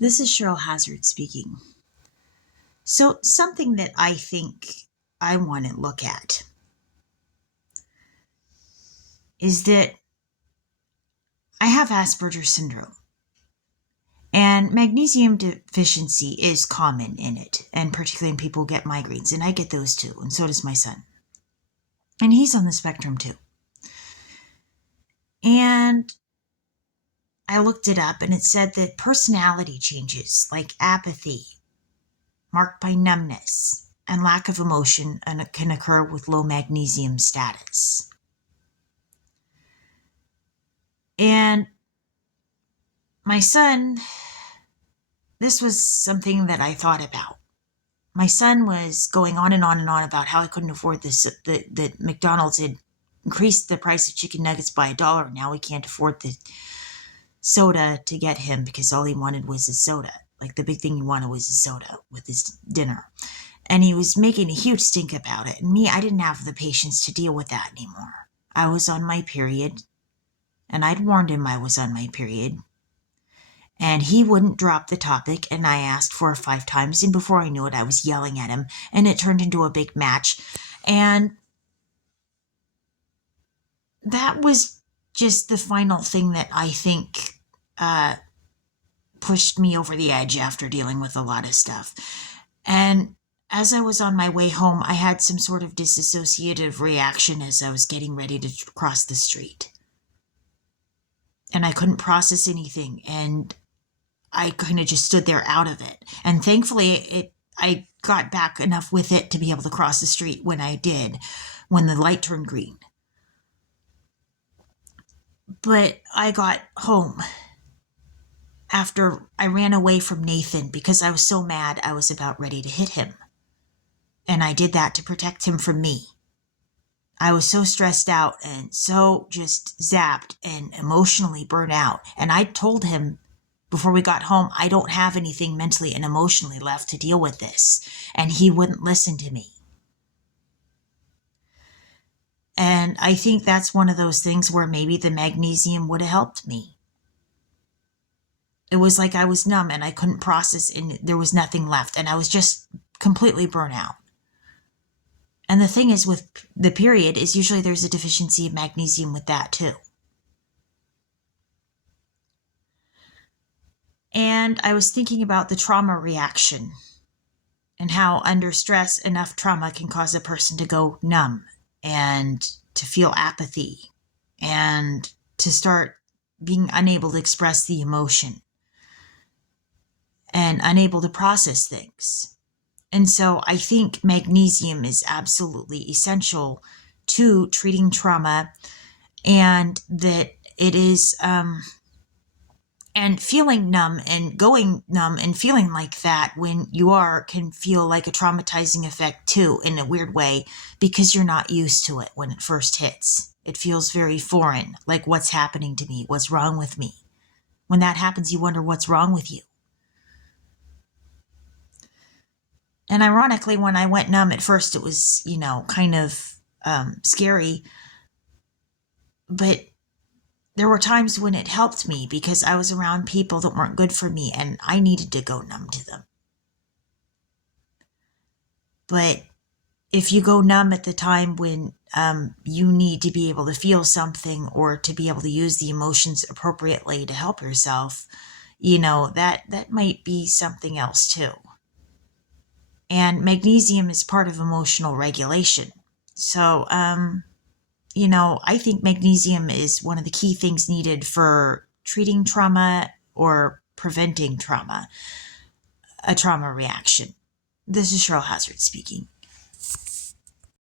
This is Cheryl Hazzard speaking. So, something that I think I want to look at is that I have Asperger's syndrome, and magnesium deficiency is common in it, and particularly in people who get migraines, and I get those too, and so does my son. And he's on the spectrum too. And I looked it up, and it said that personality changes like apathy, marked by numbness, and lack of emotion can occur with low magnesium status. And my son, this was something that I thought about. My son was going on and on and on about how I couldn't afford this, that McDonald's had increased the price of chicken nuggets by $1, and now he can't afford the soda to get him because all he wanted was a soda. Like the big thing he wanted was a soda with his dinner. And he was making a huge stink about it. And me, I didn't have the patience to deal with that anymore. I was on my period, and I'd warned him I was on my period. And he wouldn't drop the topic, and I asked 4 or 5 times, and before I knew it, I was yelling at him, and it turned into a big match. And that was just the final thing that I think pushed me over the edge after dealing with a lot of stuff. And as I was on my way home, I had some sort of dissociative reaction as I was getting ready to cross the street. And I couldn't process anything, and I kind of just stood there out of it. And thankfully, I got back enough with it to be able to cross the street when I did, when the light turned green. But I got home after I ran away from Nathan because I was so mad I was about ready to hit him. And I did that to protect him from me. I was so stressed out and so just zapped and emotionally burnt out. And I told him before we got home, I don't have anything mentally and emotionally left to deal with this. And he wouldn't listen to me. And I think that's one of those things where maybe the magnesium would have helped me. It was like I was numb and I couldn't process, and there was nothing left. And I was just completely burnt out. And the thing is with the period is usually there's a deficiency of magnesium with that too. And I was thinking about the trauma reaction and how under stress, enough trauma can cause a person to go numb and to feel apathy and to start being unable to express the emotion and unable to process things. And so I think magnesium is absolutely essential to treating trauma, and that it is, and feeling numb and going numb and feeling like that when you can feel like a traumatizing effect too, in a weird way, because you're not used to it when it first hits. It feels very foreign, like what's happening to me, what's wrong with me. When that happens, you wonder what's wrong with you. And ironically, when I went numb at first, it was, kind of scary. But there were times when it helped me because I was around people that weren't good for me and I needed to go numb to them. But if you go numb at the time when you need to be able to feel something or to be able to use the emotions appropriately to help yourself, that might be something else too. And magnesium is part of emotional regulation. So, I think magnesium is one of the key things needed for treating trauma or preventing trauma, a trauma reaction. This is Cheryl Hazzard speaking.